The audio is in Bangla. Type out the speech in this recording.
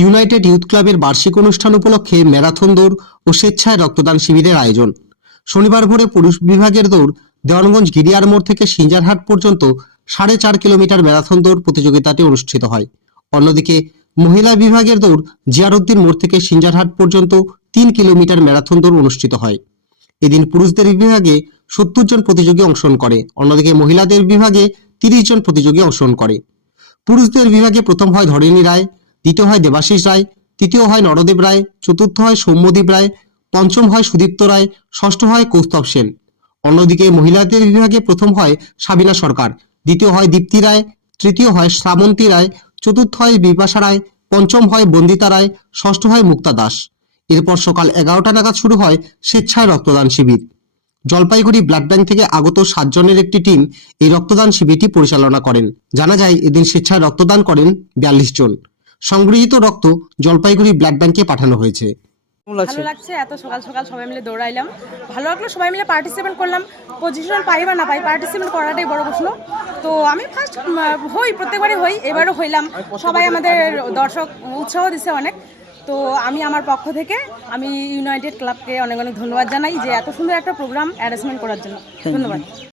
ইউনাইটেড ইউথ ক্লাবের বার্ষিক অনুষ্ঠান উপলক্ষে ম্যারাথন দৌড় ও স্বেচ্ছায় রক্তদান শিবিরের আয়োজন। শনিবার ভোরে পুরুষ বিভাগের দৌড় দেওয়ানগঞ্জ গিরিয়ার মোড় থেকে সিঞ্জারহাট পর্যন্ত 4.5 কিলোমিটার ম্যারাথন দৌড় প্রতিযোগিতাটি অনুষ্ঠিত হয়। অন্যদিকে মহিলা বিভাগের দৌড় জিয়ারউদ্দিন মোড় থেকে সিঞ্জারহাট পর্যন্ত 3 কিলোমিটার ম্যারাথন দৌড় অনুষ্ঠিত হয়। এদিন পুরুষদের বিভাগে 70 জন প্রতিযোগী অংশগ্রহণ করে, অন্যদিকে মহিলাদের বিভাগে 30 জন প্রতিযোগী অংশগ্রহণ করে। পুরুষদের বিভাগে প্রথম হয় ধরিণী রায়, দ্বিতীয় হয় দেবাশিস রায়, তৃতীয় হয় নরদেব রায়, চতুর্থ হয় সৌম্যদীপ রায়, পঞ্চম হয় সুদীপ্ত রায়, ষষ্ঠ হয় কৌস্তব সেন। অন্যদিকে মহিলাদের বিভাগে প্রথম হয় সাবিনা সরকার, দ্বিতীয় হয় দীপ্তি রায়, তৃতীয় হয় শ্রাবন্তী রায়, চতুর্থ হয় বিপাশা রায়, পঞ্চম হয় বন্দিতা রায়, ষষ্ঠ হয় মুক্তা দাস। এরপর সকাল 11টা নাগাদ শুরু হয় স্বেচ্ছায় রক্তদান শিবির। জলপাইগুড়ি ব্লাড ব্যাংক থেকে আগত 7 জনের একটি টিম এই রক্তদান শিবিরটি পরিচালনা করেন। জানা যায় এদিন স্বেচ্ছায় রক্তদান করেন 42 জন। সংগৃহীত রক্ত জলপাইগুড়ি ব্লাড ব্যাংকে পাঠানো হয়েছে। ভালো লাগছে, এত সকাল সকাল সবাই মিলে দৌড়াইলাম, ভালো লাগলো। সবাই মিলে পার্টিসিপেট করলাম, পজিশন পাই বা না পাই পার্টিসিপেট করাটাই বড় প্রশ্ন। তো আমি ফার্স্ট হই, প্রত্যেকবারই হই, এবারও হইলাম। সবাই আমাদের দর্শক উৎসাহ দিছে অনেক। তো আমি আমার পক্ষ থেকে আমি ইউনাইটেড ক্লাবকে অনেক অনেক ধন্যবাদ জানাই যে এত সুন্দর একটা প্রোগ্রাম অ্যারেঞ্জমেন্ট করার জন্য। ধন্যবাদ।